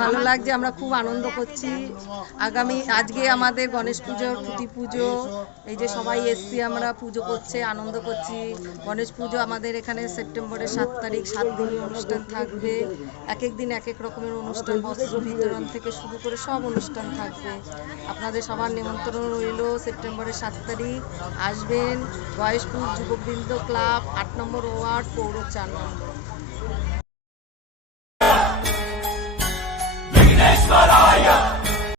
ভালো লাগছে, আমরা খুব আনন্দ করছি। আগামী, আজকে আমাদের গণেশ পুজো, খুঁটি পুজো, এই যে সবাই এসছি, আমরা পুজো করছে, আনন্দ করছি। গণেশ পুজো আমাদের এখানে সেপ্টেম্বরের সাত তারিখ, সাত দিনই অনুষ্ঠান থাকবে। এক এক দিন এক এক রকমের অনুষ্ঠান, বস্ত্র বিতরণ থেকে শুরু করে সব অনুষ্ঠান থাকবে। আপনাদের সবার নিমন্ত্রণ রইল সেপ্টেম্বরের সাত তারিখ। আসবেন গয়েশপুর যুবকবৃন্দ ক্লাব, আট নম্বর ওয়ার্ড, পৌর চার নম্বর।